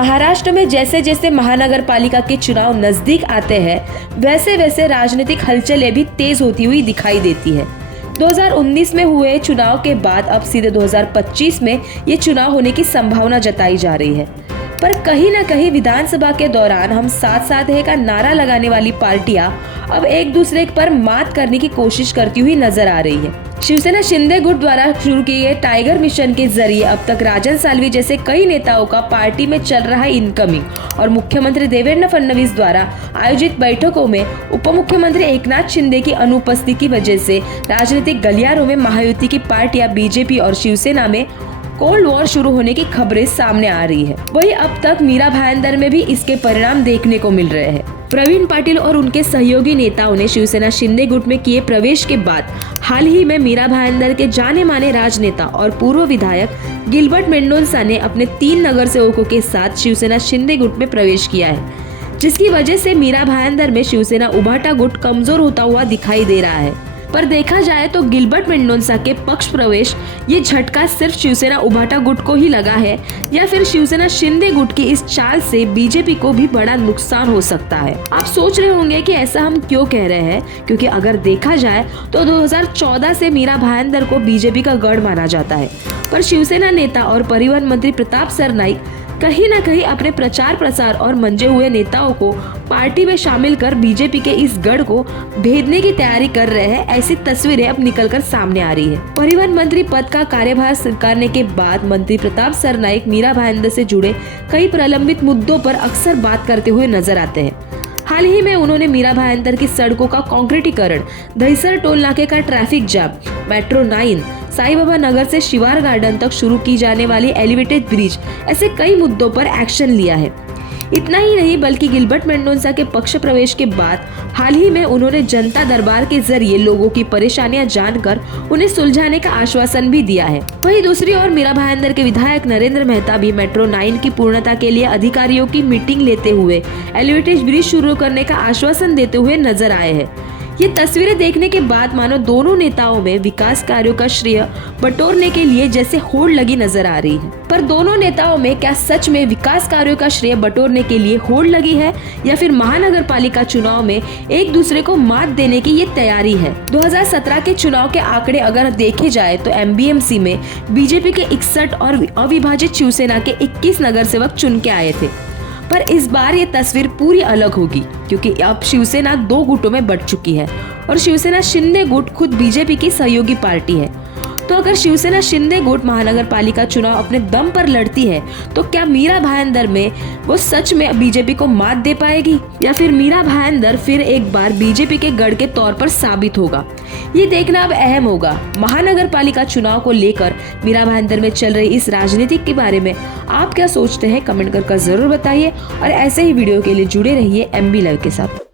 महाराष्ट्र में जैसे जैसे महानगर पालिका के चुनाव नजदीक आते हैं वैसे वैसे राजनीतिक हलचलें भी तेज होती हुई दिखाई देती है। 2019 में हुए चुनाव के बाद अब सीधे 2025 में ये चुनाव होने की संभावना जताई जा रही है। पर कहीं ना कहीं विधानसभा के दौरान हम साथ साथ है का नारा लगाने वाली पार्टियां अब एक दूसरे पर मात करने की कोशिश करती हुई नजर आ रही है। शिवसेना शिंदे गुट द्वारा शुरू किए टाइगर मिशन के जरिए अब तक राजन साल्वी जैसे कई नेताओं का पार्टी में चल रहा इनकमिंग और मुख्यमंत्री देवेंद्र फडणवीस द्वारा आयोजित बैठकों में उप मुख्यमंत्री एकनाथ शिंदे की अनुपस्थिति की वजह से राजनीतिक गलियारों में महायुति की पार्टियां बीजेपी और शिवसेना में कोल्ड वॉर शुरू होने की खबरें सामने आ रही है। वहीं अब तक मीरा भाईंदर में भी इसके परिणाम देखने को मिल रहे हैं। प्रवीण पाटिल और उनके सहयोगी नेताओं ने शिवसेना शिंदे गुट में किए प्रवेश के बाद हाल ही में मीरा भाईंदर के जाने माने राजनेता और पूर्व विधायक गिलबर्ट मेंडोन्सा ने अपने 3 नगर सेवकों के साथ शिवसेना शिंदे गुट में प्रवेश किया है, जिसकी वजह से मीरा भाईंदर में शिवसेना उभाटा गुट कमजोर होता हुआ दिखाई दे रहा है। पर देखा जाए तो गिलबर्ट मेंडोन्सा के पक्ष प्रवेश ये झटका सिर्फ शिवसेना उभाटा गुट को ही लगा है या फिर शिवसेना शिंदे गुट की इस चाल से बीजेपी को भी बड़ा नुकसान हो सकता है। आप सोच रहे होंगे कि ऐसा हम क्यों कह रहे हैं, क्योंकि अगर देखा जाए तो 2014 से मीरा भाईंदर को बीजेपी का गढ़ माना जाता है, पर शिवसेना नेता और परिवहन मंत्री प्रताप सरनाईक कहीं न कहीं अपने प्रचार प्रसार और मंजे हुए नेताओं को पार्टी में शामिल कर बीजेपी के इस गढ़ को भेदने की तैयारी कर रहे हैं। ऐसी तस्वीरें अब निकलकर सामने आ रही है। परिवहन मंत्री पद का कार्यभार स्वीकारने के बाद मंत्री प्रताप सरनाईक मीरा भाईंदर से जुड़े कई प्रलंबित मुद्दों पर अक्सर बात करते हुए नजर आते हैं। हाल ही में उन्होंने मीरा भाईंदर की सड़कों का कंक्रीटीकरण, दहिसर टोल नाके का traffic jam, metro 9, Sai Baba Nagar से शिवार गार्डन तक शुरू की जाने वाली एलिवेटेड ब्रिज, ऐसे कई मुद्दों पर एक्शन लिया है। इतना ही नहीं बल्कि गिलबर्ट मेंडोन्सा के पक्ष प्रवेश के बाद हाल ही में उन्होंने जनता दरबार के जरिए लोगों की परेशानियां जानकर उन्हें सुलझाने का आश्वासन भी दिया है। वहीं दूसरी ओर मीरा भाईंदर के विधायक नरेंद्र मेहता भी मेट्रो 9 की पूर्णता के लिए अधिकारियों की मीटिंग लेते हुए एलिवेटेड ब्रिज शुरू करने का आश्वासन देते हुए नजर आए हैं। ये तस्वीरें देखने के बाद मानो दोनों नेताओं में विकास कार्यों का श्रेय बटोरने के लिए जैसे होड़ लगी नजर आ रही है। पर दोनों नेताओं में क्या सच में विकास कार्यों का श्रेय बटोरने के लिए होड़ लगी है या फिर महानगर पालिका चुनाव में एक दूसरे को मात देने की ये तैयारी है? 2017 के चुनाव के आंकड़े अगर देखे जाए तो MBMC में बीजेपी के 61 और अविभाजित शिवसेना के 21 नगर सेवक चुन के आए थे। पर इस बार ये तस्वीर पूरी अलग होगी, क्योंकि अब शिवसेना 2 गुटों में बंट चुकी है और शिवसेना शिंदे गुट खुद बीजेपी की सहयोगी पार्टी है। तो अगर शिवसेना शिंदे गुट महानगर पालिका चुनाव अपने दम पर लड़ती है तो क्या मीरा भाईंदर में वो सच में बीजेपी को मात दे पाएगी या फिर मीरा भाईंदर फिर एक बार बीजेपी के गढ़ के तौर पर साबित होगा? ये देखना अब अहम होगा। महानगर पालिका चुनाव को लेकर मीरा भाईंदर में चल रही इस राजनीति के बारे में आप क्या सोचते हैं, कमेंट कर जरूर बताइए और ऐसे ही वीडियो के लिए जुड़े रहिए MB लाइव के साथ।